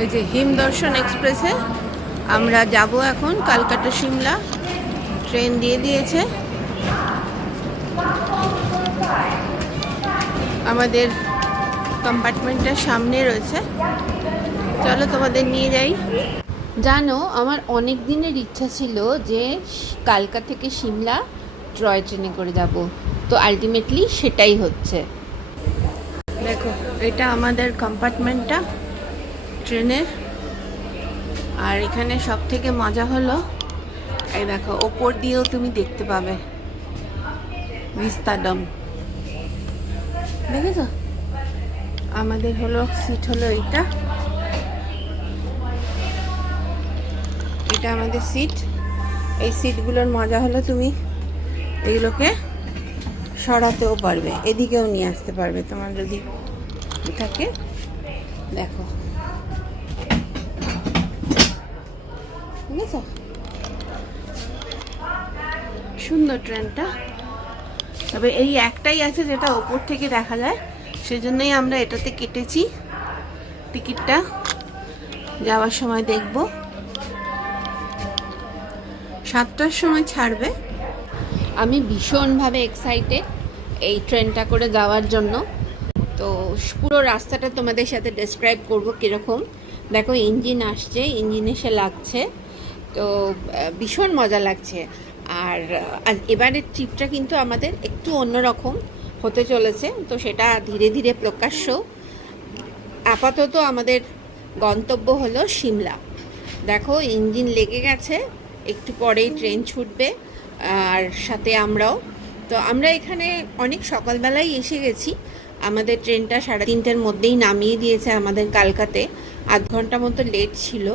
এই যে হিমদর্শন এক্সপ্রেসে আমরা যাব এখন কালকাটা সিমলা। ট্রেন দিয়ে দিয়েছে, আমাদের কম্পার্টমেন্টটার সামনে রয়েছে। চলো তোমাদের নিয়ে যাই। জানো, আমার অনেক দিনের ইচ্ছা ছিল যে কালকা থেকে সিমলা টয় ট্রেনে করে যাব, তো আলটিমেটলি সেটাই হচ্ছে। দেখো, এটা আমাদের কম্পার্টমেন্টটা ট্রেনের। আর এখানে সব থেকে মজা হলো, এই দেখো ওপর দিয়েও তুমি দেখতে পাবে ভিস্তাডম, দেখেছো? আমাদের হলো সিট হলো এটা, এটা আমাদের সিট। এই সিটগুলোর মজা হলো তুমি এগুলোকে সরাতেও পারবে, এদিকেও নিয়ে আসতে পারবে তোমার যদি থাকে। দেখো, ঠিক আছে? সুন্দর ট্রেনটা। তবে এই একটাই আছে যেটা ওপর থেকে দেখা যায়, সেজন্যই আমরা এটাতে কেটেছি টিকিটটা। যাওয়ার সময় দেখব 7টার সময় ছাড়বে। আমি ভীষণভাবে এক্সাইটেড এই ট্রেনটা করে যাওয়ার জন্য। তো পুরো রাস্তাটা তোমাদের সাথে ডেসক্রাইব করব কীরকম। দেখো, ইঞ্জিন আসছে, ইঞ্জিন এসে লাগছে, তো ভীষণ মজা লাগছে। আর এবারের ট্রিপটা কিন্তু আমাদের একটু অন্যরকম হতে চলেছে, তো সেটা ধীরে ধীরে প্রকাশ্য। আপাতত আমাদের গন্তব্য হলো সিমলা। দেখো, ইঞ্জিন লেগে গেছে, একটু পরেই ট্রেন ছুটবে, আর সাথে আমরাও। তো আমরা এখানে অনেক সকালবেলায় এসে গেছি। আমাদের ট্রেনটা 3:30টার মধ্যেই নামিয়ে দিয়েছে আমাদের কালকাতে, আধ ঘন্টা মতো লেট ছিল।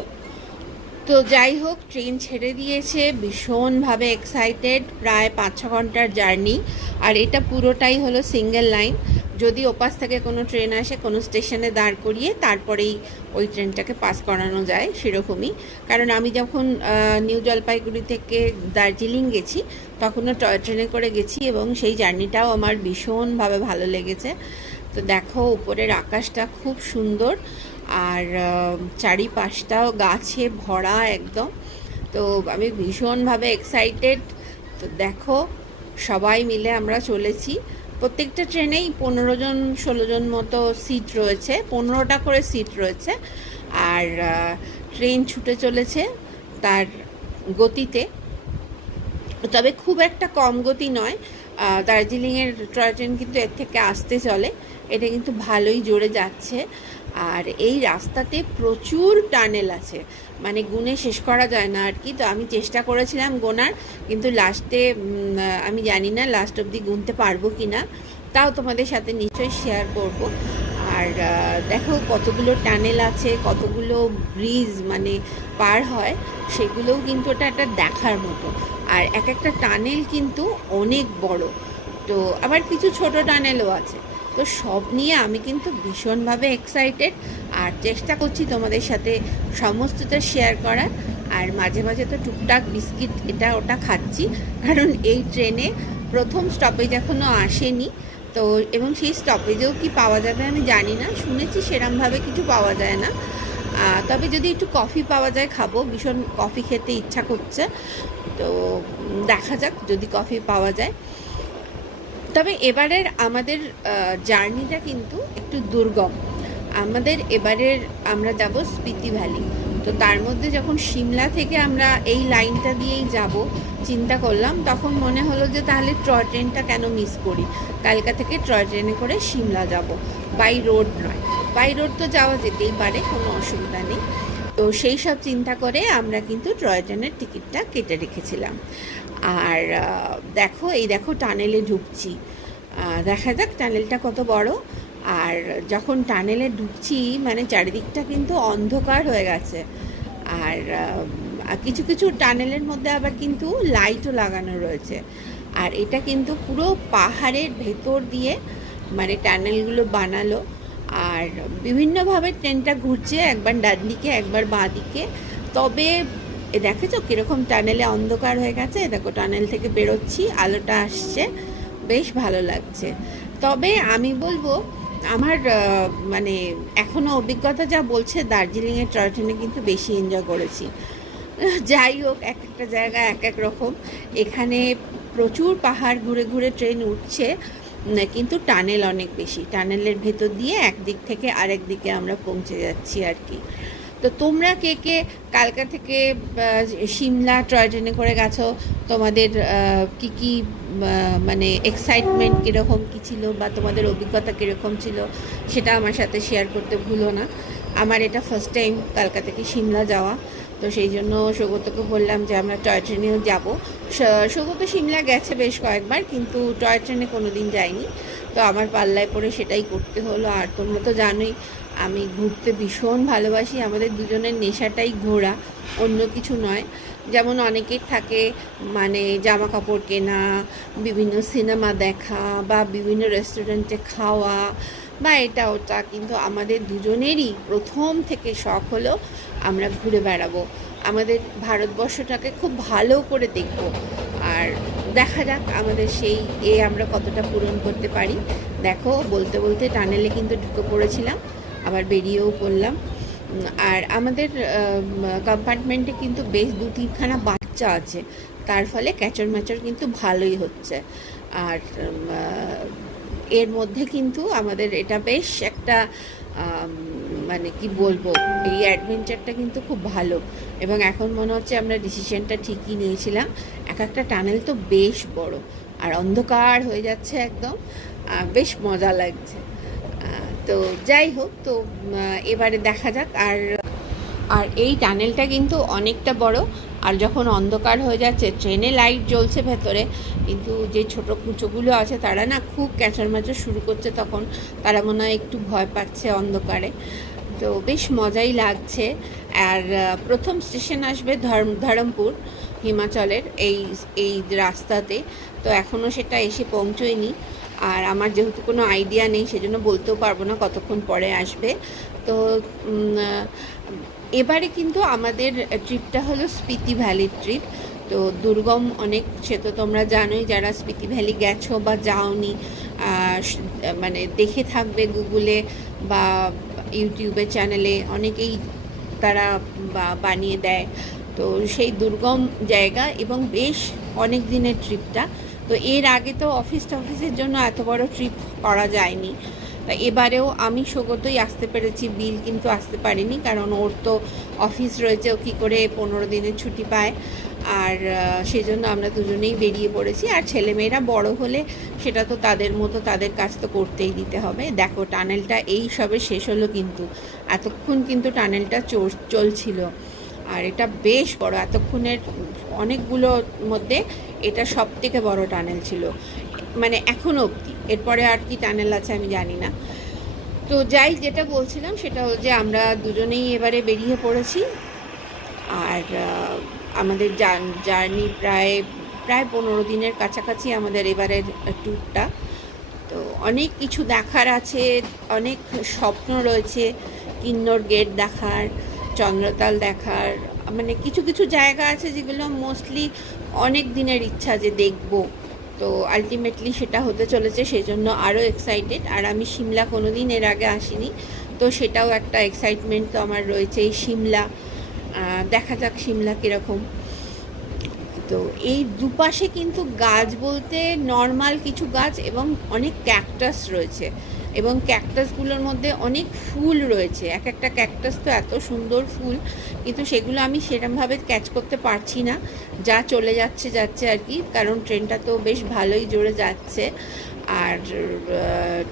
তো যাই হোক, ট্রেন ছেড়ে দিয়েছে, ভীষণভাবে এক্সাইটেড। প্রায় 5-6 ঘন্টার জার্নি, আর এটা পুরোটাই হলো সিঙ্গেল লাইন। যদি ওপাশ থেকে কোনো ট্রেন আসে, কোনো স্টেশনে দাঁড় করিয়ে তারপরেই ওই ট্রেনটাকে পাস করানো যায়, সেরকমই। কারণ আমি যখন নিউ জলপাইগুড়ি থেকে দার্জিলিং গেছি, তখনও টয় ট্রেনে করে গেছি, এবং সেই জার্নিটাও আমার ভীষণভাবে ভালো লেগেছে। তো দেখো, উপরের আকাশটা খুব সুন্দর, আর চারিপাশটাও গাছে ভরা একদম। তো আমি ভীষণভাবে এক্সাইটেড। তো দেখো, সবাই মিলে আমরা চলেছি। প্রত্যেকটা ট্রেনেই 15-16 জন মতো সিট রয়েছে, 15টা করে সিট রয়েছে। আর ট্রেন ছুটে চলেছে তার গতিতে, তবে খুব একটা কম গতি নয়। দার্জিলিংয়ের টয় ট্রেন কিন্তু এর থেকে আস্তে চলে, এটা কিন্তু ভালোই জোরে যাচ্ছে। আর এই রাস্তাতে প্রচুর টানেল আছে, মানে গুনে শেষ করা যায় না আর কি। তো আমি চেষ্টা করেছিলাম গোনার, কিন্তু লাস্টে আমি জানি না লাস্ট অবধি গুনতে পারবো কি না, তাও তোমাদের সাথে নিশ্চয়ই শেয়ার করব। আর দেখো কতগুলো টানেল আছে, কতগুলো ব্রিজ মানে পার হয়, সেগুলোও কিন্তু ওটা একটা দেখার মতো। আর এক একটা টানেল কিন্তু অনেক বড়, তো আবার কিছু ছোট টানেলও আছে। তো সব নিয়ে আমি কিন্তু ভীষণভাবে এক্সাইটেড, আর চেষ্টা করছি তোমাদের সাথে সমস্তটা শেয়ার করার। আর মাঝে মাঝে তো টুকটাক বিস্কিট এটা ওটা খাচ্ছি, কারণ এই ট্রেনে প্রথম স্টপেজ এখনও আসেনি। তো এবং সেই স্টপেজেও কি পাওয়া যাবে আমি জানি না, শুনেছি সেরমভাবে কিছু পাওয়া যায় না। তবে যদি একটু কফি পাওয়া যায় খাবো, ভীষণ কফি খেতে ইচ্ছা করছে। তো দেখা যাক যদি কফি পাওয়া যায়। তবে এবারের আমাদের জার্নিটা কিন্তু একটু দুর্গম। আমাদের এবারের আমরা যাব স্পিতি ভ্যালি। তো তার মধ্যে যখন সিমলা থেকে আমরা এই লাইনটা দিয়েই যাব চিন্তা করলাম, তখন মনে হলো যে তাহলে টয় ট্রেনটা কেন মিস করি। কালকা থেকে টয় ট্রেনে করে সিমলা যাব, বাই রোড নয়। বাই রোড তো যাওয়া যেতেই পারে, কোনো অসুবিধা নেই। তো সেই সব চিন্তা করে আমরা কিন্তু টয় ট্রেনের টিকিটটা কেটে রেখেছিলাম। আর দেখো, এই দেখো টানেলে ঢুকছি, দেখা যাক টানেলটা কত বড়। আর যখন টানেলে ঢুকছি, মানে চারিদিকটা কিন্তু অন্ধকার হয়ে গেছে। আর কিছু কিছু টানেলের মধ্যে আবার কিন্তু লাইটও লাগানো রয়েছে। আর এটা কিন্তু পুরো পাহাড়ের ভেতর দিয়ে মানে টানেলগুলো বানালো। আর বিভিন্নভাবে ট্রেনটা ঘুরছে, একবার ডান দিকে একবার বাঁ দিকে। তবে দেখেছো কীরকম টানেলে অন্ধকার হয়ে গেছে? দেখো, টানেল থেকে বেরোচ্ছি, আলোটা আসছে, বেশ ভালো লাগছে। তবে আমি বলবো আমার মানে এখনও অভিজ্ঞতা যা বলছে দার্জিলিংয়ের টয় ট্রেনে কিন্তু বেশি এনজয় করেছি। যাই হোক, এক একটা জায়গা এক এক রকম। এখানে প্রচুর পাহাড় ঘুরে ঘুরে ট্রেন উঠছে, কিন্তু টানেল অনেক বেশি। টানেলের ভেতর দিয়ে একদিক থেকে আরেক দিকে আমরা পৌঁছে যাচ্ছি আর কি। তো তোমরা কে কে কালকা থেকে সিমলা টয় ট্রেনে করে গেছো, তোমাদের কি কি মানে এক্সাইটমেন্ট কীরকম কী ছিল, বা তোমাদের অভিজ্ঞতা কীরকম ছিল, সেটা আমার সাথে শেয়ার করতে ভুলো না। আমার এটা ফার্স্ট টাইম কালকা থেকে সিমলা যাওয়া, তো সেই জন্য সৌগতকে বললাম যে আমরা টয় ট্রেনেও যাবো। সৌগত সিমলা গেছে বেশ কয়েকবার, কিন্তু টয় ট্রেনে কোনো দিন যায়নি, তো আমার পাল্লায় পড়ে সেটাই করতে হলো। আর তোমরা তো জানোই আমি ঘুরতে ভীষণ ভালোবাসি, আমাদের দুজনের নেশাটাই ঘোরা, অন্য কিছু নয়। যেমন অনেকের থাকে মানে জামা কাপড় কেনা, বিভিন্ন সিনেমা দেখা, বা বিভিন্ন রেস্টুরেন্টে খাওয়া, বা এটা ওটা, কিন্তু আমাদের দুজনেরই প্রথম থেকে শখ হলো আমরা ঘুরে বেড়াবো, আমাদের ভারতবর্ষটাকে খুব ভালো করে দেখব। আর দেখা যাক আমাদের সেই আমরা কতটা পূরণ করতে পারি। দেখো, বলতে বলতে টানেলে কিন্তু ঢুকে পড়েছিলাম, আবার বেরিয়েও পড়লাম। আর আমাদের কম্পার্টমেন্টে কিন্তু বেশ 2-3খানা বাচ্চা আছে, তার ফলে ক্যাচর ম্যাচর কিন্তু ভালোই হচ্ছে। আর এর মধ্যে কিন্তু আমাদের এটা বেশ একটা মানে কি বলবো, এই অ্যাডভেঞ্চারটা কিন্তু খুব ভালো, এবং এখন মনে হচ্ছে আমরা ডিসিশনটা ঠিকই নিয়েছিলাম। এক একটা টানেল তো বেশ বড়, আর অন্ধকার হয়ে যাচ্ছে একদম, বেশ মজা লাগছে। তো যাই হোক, তো এবারে দেখা যাক। আর এই টানেলটা কিন্তু অনেকটা বড়, আর যখন অন্ধকার হয়ে যাচ্ছে, ট্রেনে লাইট জ্বলছে ভেতরে, কিন্তু যে ছোটো কুচোগুলো আছে তারা না খুব ক্যাচারম্যাচার শুরু করছে, তখন তারা মনে হয় একটু ভয় পাচ্ছে অন্ধকারে। তো বেশ মজাই লাগছে। আর প্রথম স্টেশন আসবে ধরমপুর, হিমাচলের এই রাস্তাতে। তো এখনও সেটা এসে পৌঁছয়নি, আর আমার যেহেতু কোনো আইডিয়া নেই, সেজন্য বলতেও পারবো না কতক্ষণ পরে আসবে। তো এবারে কিন্তু আমাদের ট্রিপটা হলো স্পিতি ভ্যালির ট্রিপ। তো দুর্গম অনেক, সে তো তোমরা জানোই, যারা স্পিতি ভ্যালি গেছো বা যাওনি, মানে দেখে থাকবে গুগলে বা ইউটিউবের চ্যানেলে, অনেকেই তারা বানিয়ে দেয়। তো সেই দুর্গম জায়গা, এবং বেশ অনেক দিনের ট্রিপটা। তো এর আগে তো অফিসের জন্য এত বড় ট্রিপ করা যায়নি, তা এবারেও আমি সৌগতই আসতে পেরেছি, বিল কিন্তু আসতে পারিনি, কারণ ওর তো অফিস রয়েছে, ও কী করে 15 দিনের ছুটি পায়। আর সেজন্য আমরা দুজনেই বেরিয়ে পড়েছি। আর ছেলেমেয়েরা বড় হলে সেটা তো তাদের মতো, তাদের কাজ তো করতেই দিতে হবে। দেখো, টানেলটা এই সবে শেষ হলো, কিন্তু এতক্ষণ কিন্তু টানেলটা চলছিল, আর এটা বেশ বড়। এতক্ষণের অনেকগুলোর মধ্যে এটা সব থেকে বড় টানেল ছিল, মানে এখনও অবধি। এরপরে আর কি টানেল আছে আমি জানি না। তো যাই, যেটা বলছিলাম সেটা হলো যে আমরা দুজনেই এবারে বেরিয়ে পড়েছি। আর আমাদের জার্নি প্রায় 15 দিনের কাছাকাছি আমাদের এবারের ট্যুরটা। তো অনেক কিছু দেখার আছে, অনেক স্বপ্ন রয়েছে, কিন্নর গেট দেখার, চন্দ্রতাল দেখার, মানে কিছু কিছু জায়গা আছে যেগুলো মোস্টলি অনেক দিনের ইচ্ছা যে দেখব। তো আলটিমেটলি সেটা হতে চলেছে, সেই জন্য আরও এক্সাইটেড। আর আমি সিমলা কোনো দিন এর আগে আসিনি, তো সেটাও একটা এক্সাইটমেন্ট তো আমার রয়েছে। এই সিমলা, দেখা যাক সিমলা কীরকম। তো এই দুপাশে কিন্তু গাছ বলতে নর্মাল কিছু গাছ, এবং অনেক ক্যাকটাস রয়েছে, এবং ক্যাকটাসগুলোর মধ্যে অনেক ফুল রয়েছে। এক একটা ক্যাকটাস তো এত সুন্দর ফুল, কিন্তু সেগুলো আমি সেরকমভাবে ক্যাচ করতে পারছি না, যা চলে যাচ্ছে আর কি, কারণ ট্রেনটা তো বেশ ভালোই জোরে যাচ্ছে। আর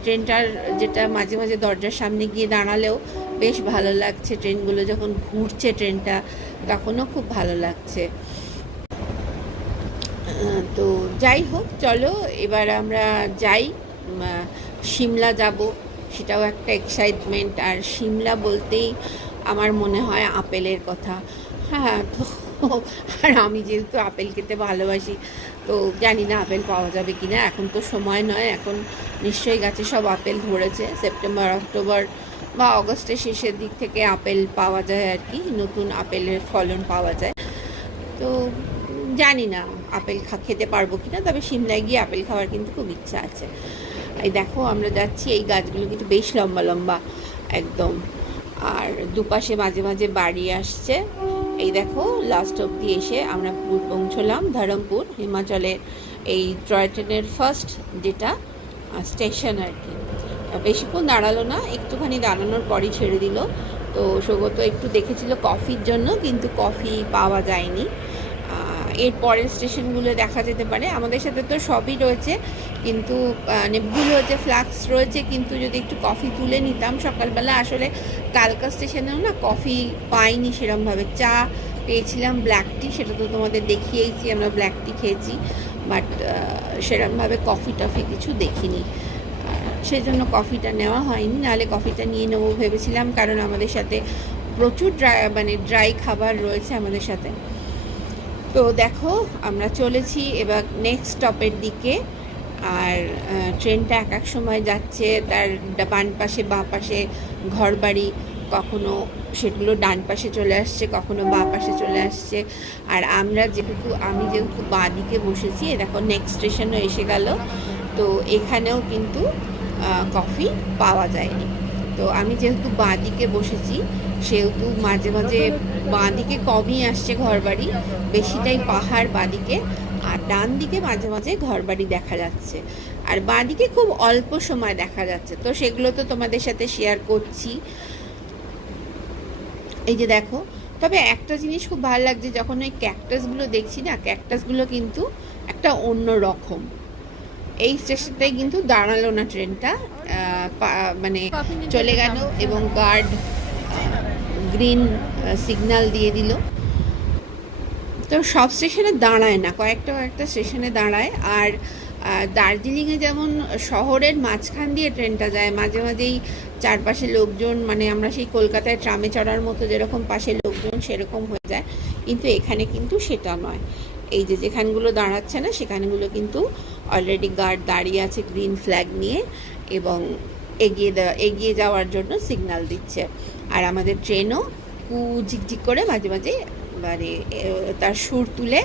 ট্রেনটার যেটা মাঝে মাঝে দরজার সামনে গিয়ে দাঁড়ালেও বেশ ভালো লাগছে, ট্রেনগুলো যখন ঘুরছে ট্রেনটা, তখনও খুব ভালো লাগছে। তো যাই হোক, চলো এবার আমরা যাই, সিমলা যাব, সেটাও একটা এক্সাইটমেন্ট। আর সিমলা বলতেই আমার মনে হয় আপেলের কথা। হ্যাঁ, তো আর আমি যেহেতু আপেল খেতে ভালোবাসি, তো জানি না আপেল পাওয়া যাবে কি না, এখন তো সময় নয়, এখন নিশ্চয়ই গাছে সব আপেল ধরেছে। সেপ্টেম্বর, অক্টোবর বা অগস্টের শেষের দিক থেকে আপেল পাওয়া যায় আর কি, নতুন আপেলের ফলন পাওয়া যায়। তো জানি না আপেল খেতে পারবো কি না, তবে সিমলায় গিয়ে আপেল খাওয়ার কিন্তু খুব ইচ্ছা আছে। এই দেখো আমরা যাচ্ছি, এই গাছগুলো কিন্তু বেশ লম্বা লম্বা একদম, আর দুপাশে মাঝে মাঝে বাড়ি আসছে। এই দেখো লাস্ট অব্দি এসে আমরা পৌঁছলাম ধরমপুর, হিমাচলের এই টয় ট্রেনের ফার্স্ট যেটা স্টেশন আর কি। বেশিক্ষণ দাঁড়ালো না, একটুখানি দাঁড়ানোর পরই ছেড়ে দিল। তো সৌগত একটু দেখেছিল কফির জন্য, কিন্তু কফি পাওয়া যায়নি। এর পরের স্টেশনগুলো দেখা যেতে পারে। আমাদের সাথে তো সবই রয়েছে, কিন্তু মানে ভুল হয়েছে, ফ্লাক্স রয়েছে, কিন্তু যদি একটু কফি তুলে নিতাম সকালবেলা। আসলে কালকা স্টেশনেও না কফি পাইনি সেরমভাবে। চা পেয়েছিলাম, ব্ল্যাক টি, সেটা তো তোমাদের দেখিয়েইছি, আমরা ব্ল্যাক টি খেয়েছি, বাট সেরমভাবে কফি টফি কিছু দেখিনি, সেই জন্য কফিটা নেওয়া হয়নি। নাহলে কফিটা নিয়ে নেবো ভেবেছিলাম, কারণ আমাদের সাথে প্রচুর ড্রাই খাবার রয়েছে আমাদের সাথে। তো দেখো আমরা চলেছি এবার নেক্সট স্টপের দিকে। আর ট্রেনটা এক এক সময় যাচ্ছে, তার ডান পাশে বাঁ পাশে ঘরবাড়ি, কখনো সেগুলো ডান পাশে চলে আসছে, কখনো বাঁ পাশে চলে আসছে। আর আমি যেহেতু বাঁ দিকে বসেছি, দেখো নেক্সট স্টেশনও এসে গেল। তো এখানেও কিন্তু কফি পাওয়া যায়নি। তো আমি যেহেতু বাঁ দিকে বসেছি, সেহেতু মাঝে মাঝে বাঁ দিকে কমই আসছে ঘরবাড়ি, বেশিটাই পাহাড় বাঁ দিকে, আর ডান দিকে মাঝে মাঝে ঘরবাড়ি দেখা যাচ্ছে, আর বাঁ দিকে খুব অল্প সময় দেখা যাচ্ছে। তো সেগুলো তো তোমাদের সাথে শেয়ার করছি। এই যে দেখো, তবে একটা জিনিস খুব ভালো লাগছে, যখন ওই ক্যাকটাসগুলো দেখছি না, ক্যাকটাসগুলো কিন্তু একটা অন্য রকম। এই স্টেশনটাই কিন্তু দাঁড়ালো না ট্রেনটা, মানে চলে গেল, এবং গার্ড গ্রিন সিগন্যাল দিয়ে দিল। তো সব স্টেশনে দাঁড়ায় না, কয়েকটা স্টেশনে দাঁড়ায়। আর দার্জিলিংয়ে যেমন শহরের মাঝখান দিয়ে ট্রেনটা যায়, মাঝে মাঝেই চারপাশে লোকজন, মানে আমরা সেই কলকাতায় ট্রামে চড়ার মতো যেরকম পাশে লোকজন সেরকম হয়ে যায়, কিন্তু এখানে কিন্তু সেটা নয়। এই যে যেখানগুলো দাঁড়াচ্ছে না সেখানগুলো কিন্তু অলরেডি গার্ড দাঁড়িয়ে আছে গ্রিন ফ্ল্যাগ নিয়ে, এবং এগিয়ে যাওয়ার জন্য সিগন্যাল দিচ্ছে। আর আমাদের ট্রেনও ঝিকঝিক করে মাঝে মাঝে মানে তার সুর তুলে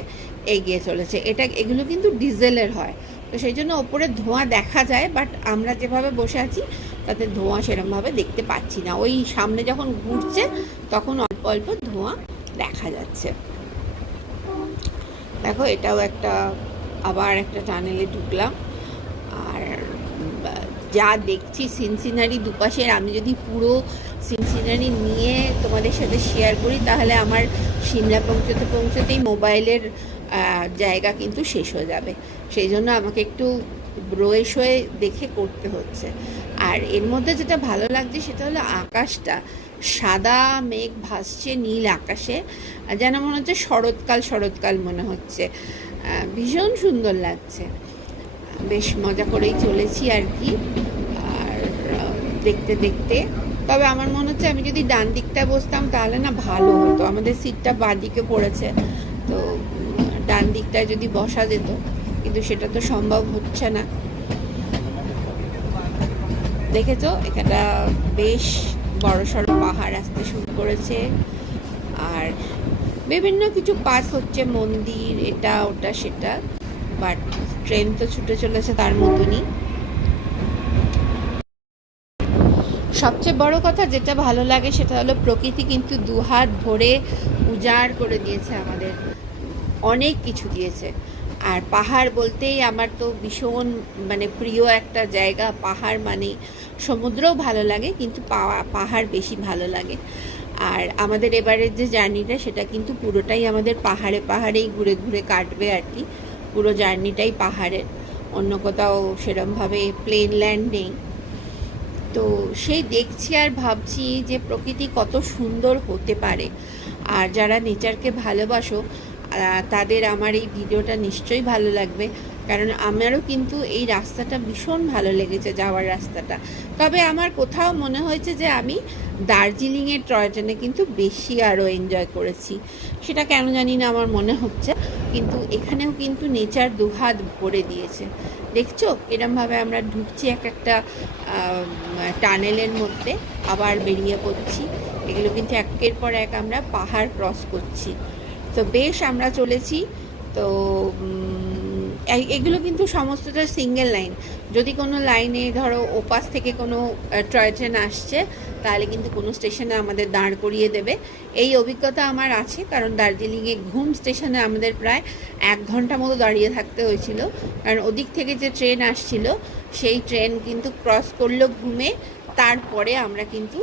এগিয়ে চলেছে। এগুলো কিন্তু ডিজেলের হয়, তো সেই জন্য ওপরে ধোঁয়া দেখা যায়, বাট আমরা যেভাবে বসে আছি তাতে ধোঁয়া সেরকমভাবে দেখতে পাচ্ছি না। ওই সামনে যখন ঘুরছে তখন অল্প অল্প ধোঁয়া দেখা যাচ্ছে। দেখো এটাও আবার একটা টানেলে ঢুকলাম। আর যা দেখছি সিনসিনারি দুপাশের, আমি যদি পুরো সিনসিনারি নিয়ে তোমাদের সাথে শেয়ার করি তাহলে আমার সিমলা পৌঁছতেই মোবাইলের জায়গা কিন্তু শেষ হয়ে যাবে। সেই জন্য আমাকে একটু রয়ে শয়ে দেখে করতে হচ্ছে। আর এর মধ্যে যেটা ভালো লাগছে সেটা হলো আকাশটা, সাদা মেঘ ভাসছে নীল আকাশে, যেন মনে হচ্ছে শরৎকাল মনে হচ্ছে, ভীষণ সুন্দর লাগছে। বেশ মজা করেই চলেছি আর কি। আর দেখতে দেখতে, তবে আমার মনে হচ্ছে আমি যদি ডান দিকটায় বসতাম তাহলে না ভালো হতো। আমাদের সিটটা বাঁ দিকে পড়েছে, তো ডান দিকটায় যদি বসা যেত, কিন্তু সেটা তো সম্ভব হচ্ছে না। দেখেছো এখানটা বেশ বড়সড় পাহাড় আসতে শুরু করেছে, আর বিভিন্ন কিছু পাস হচ্ছে, মন্দির, এটা ওটা সেটা, বাট ট্রেন তো ছুটে চলেছে তার মতনই। সবচেয়ে বড় কথা যেটা ভালো লাগে সেটা হলো প্রকৃতি কিন্তু দুহাত ভরে উজাড় করে দিয়েছে আমাদের, অনেক কিছু দিয়েছে। আর পাহাড় বলতেই আমার তো ভীষণ মানে প্রিয় একটা জায়গা। পাহাড় মানে সমুদ্রও ভালো লাগে, কিন্তু পাহাড় বেশি ভালো লাগে। আর আমাদের এবারের যে জার্নিটা সেটা কিন্তু পুরোটাই আমাদের পাহাড়েই ঘুরে ঘুরে কাটবে আর কি। পুরো জার্নিটাই পাহাড়ের, অন্য কোথাও সেরমভাবে প্লেন ল্যান্ড নেই। তো সেই দেখছি আর ভাবছি যে প্রকৃতি কত সুন্দর হতে পারে। আর যারা নেচারকে ভালোবাসো তাদের আমার এই ভিডিওটা নিশ্চয়ই ভালো লাগবে, কারণ আমারও কিন্তু এই রাস্তাটা ভীষণ ভালো লেগেছে, যাওয়ার রাস্তাটা। তবে আমার কোথাও মনে হয়েছে যে আমি দার্জিলিংয়ের টয় ট্রেনে কিন্তু বেশি আরও এনজয় করেছি, সেটা কেন জানি না আমার মনে হচ্ছে। কিন্তু এখানেও কিন্তু নেচার দুহাত ভরে দিয়েছে। দেখছো এরমভাবে আমরা ঢুকছি একটা টানেলের মধ্যে, আবার বেরিয়ে পড়ছি। এগুলো কিন্তু একের পর এক আমরা পাহাড় ক্রস করছি। তো বেশ আমরা চলেছি। তো এগুলো কিন্তু সমস্তটা সিঙ্গেল লাইন। যদি কোনো লাইনে ধরো ওপাশ থেকে কোনো টয় ট্রেন আসছে, তাহলে কিন্তু কোনো স্টেশনে আমাদের দাঁড় করিয়ে দেবে। এই অভিজ্ঞতা আমার আছে, কারণ দার্জিলিংয়ে ঘুম স্টেশনে আমাদের প্রায় 1 ঘন্টা মতো দাঁড়িয়ে থাকতে হয়েছিল, কারণ ওদিক থেকে যে ট্রেন আসছিল সেই ট্রেন কিন্তু ক্রস করলো ঘুমে, তারপরে আমরা কিন্তু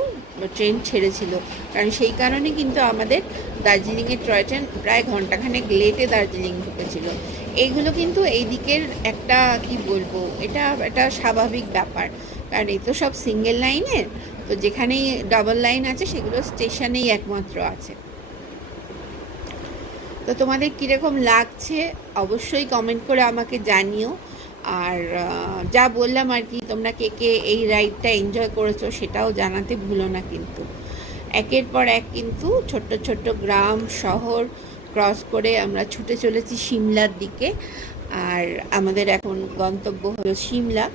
ট্রেন ছেড়েছিল। কারণ সেই কারণে কিন্তু আমাদের দার্জিলিংয়ের টয় ট্রেন প্রায় ঘন্টাখানেক লেটে দার্জিলিং ঢুকেছিল। এইগুলো কিন্তু এই দিকের একটা কি বলবো, এটা একটা স্বাভাবিক ব্যাপার, কারণ এই তো সব সিঙ্গেল লাইনের, তো যেখানেই ডাবল লাইন আছে সেগুলো স্টেশনেই একমাত্র আছে। তো তোমাদের কীরকম লাগছে অবশ্যই কমেন্ট করে আমাকে জানিও। আর যা বললাম আর কি, তোমরা কে কে এই রাইডটা এনজয় করেছো সেটাও জানাতে ভুলো না। কিন্তু একের পর এক কিন্তু ছোট্ট ছোট্ট গ্রাম শহর ক্রস করে আমরা ছুটে চলেছি সিমলার দিকে। আর আমাদের এখন গন্তব্য হলো সিমলা।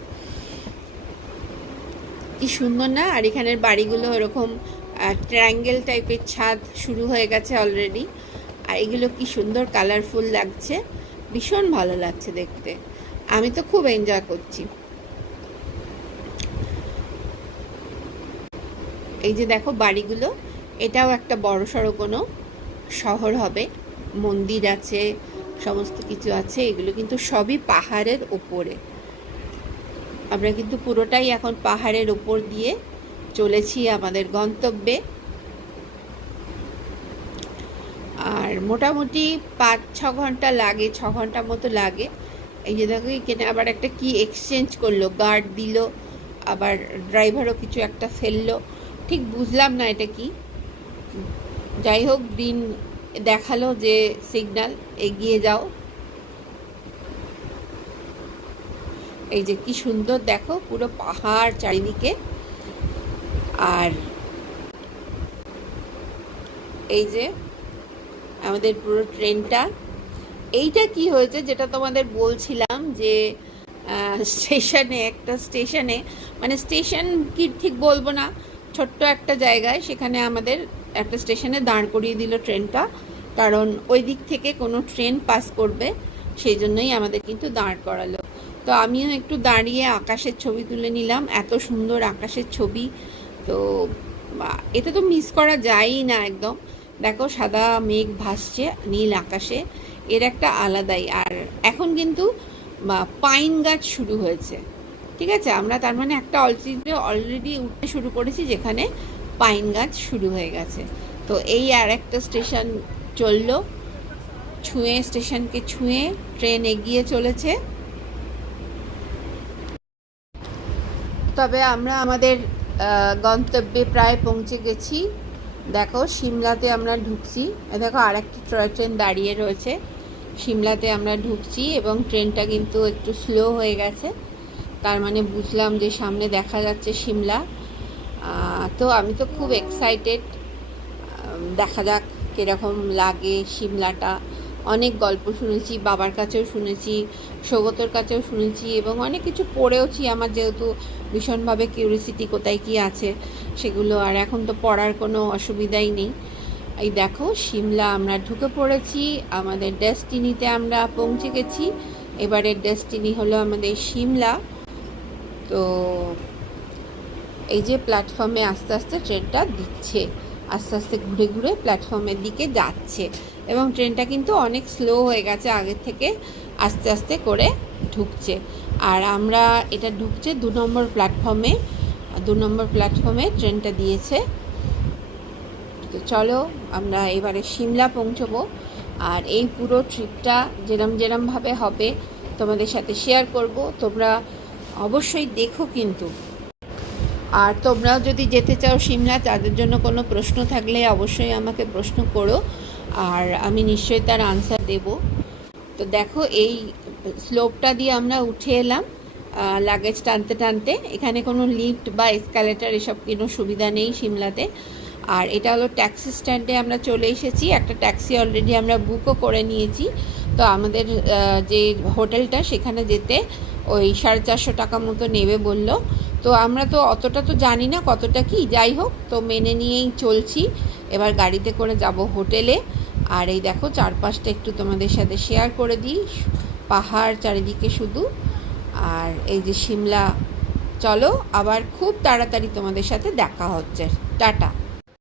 কি সুন্দর না? আর এখানের বাড়িগুলো এরকম ট্রায়াঙ্গেল টাইপের ছাদ শুরু হয়ে গেছে অলরেডি। আর এগুলো কি সুন্দর কালারফুল লাগছে, ভীষণ ভালো লাগছে দেখতে। আমি তো খুব এনজয় করছি। এই যে দেখো বাড়িগুলো, এটাও একটা বড়সড় কোনো শহর হবে, মন্দির আছে, সমস্ত কিছু আছে। এগুলো কিন্তু সবই পাহাড়ের ওপরে। আমরা কিন্তু পুরোটাই এখন পাহাড়ের ওপর দিয়ে চলেছি আমাদের গন্তব্যে। আর মোটামুটি 5-6 ঘন্টা লাগে, 6 ঘন্টা মতো লাগে। এই যে দেখো এখানে আবার একটা কি এক্সচেঞ্জ করলো, গার্ড দিল, আবার ড্রাইভারও কিছু একটা ফেললো, ঠিক বুঝলাম না এটা কি। যাই হোক, দিন দেখালো যে সিগন্যাল এগিয়ে যাও। এই যে কি সুন্দর দেখো, পুরো পাহাড় চারিদিকে। আর এই যে আমাদের পুরো ট্রেনটা। এইটা কি হয়েছে যেটা তোমাদের বলছিলাম, যে স্টেশনে মানে স্টেশন কি ঠিক বলবো না, ছোট্ট একটা জায়গায় সেখানে আমাদের একটা স্টেশনে দাঁড় করিয়ে দিল ট্রেনটা, কারণ ওই দিক থেকে কোনো ট্রেন পাস করবে, সেই জন্যই আমাদের কিন্তু দাঁড় করালো। তো আমিও একটু দাঁড়িয়ে আকাশের ছবি তুলে নিলাম, এত সুন্দর আকাশের ছবি। তো এটা তো মিস করা যায়ই না একদম। দেখো সাদা মেঘ ভাসছে নীল আকাশে, এর একটা আলাদাই। আর এখন কিন্তু পাইন গাছ শুরু হয়েছে, ঠিক আছে? আমরা তার মানে একটা অলরেডি উঠতে শুরু করেছি যেখানে পাইন গাছ শুরু হয়ে গেছে। তো এই আর একটা স্টেশন চললো, স্টেশনকে ছুঁয়ে ট্রেন এগিয়ে চলেছে। তবে আমরা আমাদের গন্তব্যে প্রায় পৌঁছে গেছি। দেখো সিমলাতে আমরা ঢুকছি, দেখো আর একটা টয় ট্রেন দাঁড়িয়ে রয়েছে। সিমলাতে আমরা ঢুকছি এবং ট্রেনটা কিন্তু একটু স্লো হয়ে গেছে, তার মানে বুঝলাম যে সামনে দেখা যাচ্ছে সিমলা। তো আমি তো খুব এক্সাইটেড, দেখা যাক কীরকম লাগে সিমলাটা। অনেক গল্প শুনেছি, বাবার কাছেও শুনেছি, সৌগতর কাছেও শুনেছি, এবং অনেক কিছু পড়েওছি। আমার যেহেতু ভীষণভাবে কিউরিসিটি কোথায় কি আছে সেগুলো, আর এখন তো পড়ার কোনো অসুবিধাই নেই। এই দেখো সিমলা আমরা ঢুকে পড়েছি, আমাদের ডেস্টিনিতে আমরা পৌঁছে গেছি। এবারের ডেস্টিনি হলো আমাদের সিমলা। তো এই যে প্ল্যাটফর্মে আস্তে আস্তে ট্রেনটা দিচ্ছে, আস্তে আস্তে ঘুরে ঘুরে প্ল্যাটফর্মের দিকে যাচ্ছে, এবং ট্রেনটা কিন্তু অনেক স্লো হয়ে গেছে আগের থেকে, আস্তে আস্তে করে ঢুকছে। আর আমরা এটা ঢুকছে 2 নম্বর প্ল্যাটফর্মে। 2 নম্বর প্ল্যাটফর্মে ট্রেনটা দিয়েছে। তো চলো আমরা এবারে সিমলা পৌঁছবো। আর এই পুরো ট্রিপটা যেরমভাবে হবে তোমাদের সাথে শেয়ার করব, তোমরা অবশ্যই দেখো কিন্তু। আর তোমরাও যদি যেতে চাও সিমলা, তাদের জন্য কোনো প্রশ্ন থাকলে অবশ্যই আমাকে প্রশ্ন করো, আর আমি নিশ্চয়ই তার আনসার দেব। তো দেখো এই স্লোপটা দিয়ে আমরা উঠে এলাম লাগেজ টানতে টানতে। এখানে কোনো লিফট বা এসকালেটার এসব কোনো সুবিধা নেই সিমলাতে। আর এটা হলো ট্যাক্সি স্ট্যান্ডে আমরা চলে এসেছি। একটা ট্যাক্সি অলরেডি আমরা বুকও করে নিয়েছি। তো আমাদের যে হোটেলটা সেখানে যেতে ওই 450 টাকা মতো নেবে বললো। তো আমরা তো অতটা তো জানি না কতটা কি, যাই হোক তো মেনে নিয়েই চলছি। এবার গাড়িতে করে যাব হোটেলে। আর এই দেখো চারপাশটা একটু তোমাদের সাথে শেয়ার করে দিই, পাহাড় চারিদিকে শুধু, আর এই যে সিমলা। চলো আবার খুব তাড়াতাড়ি তোমাদের সাথে দেখা হচ্ছে। টাটা।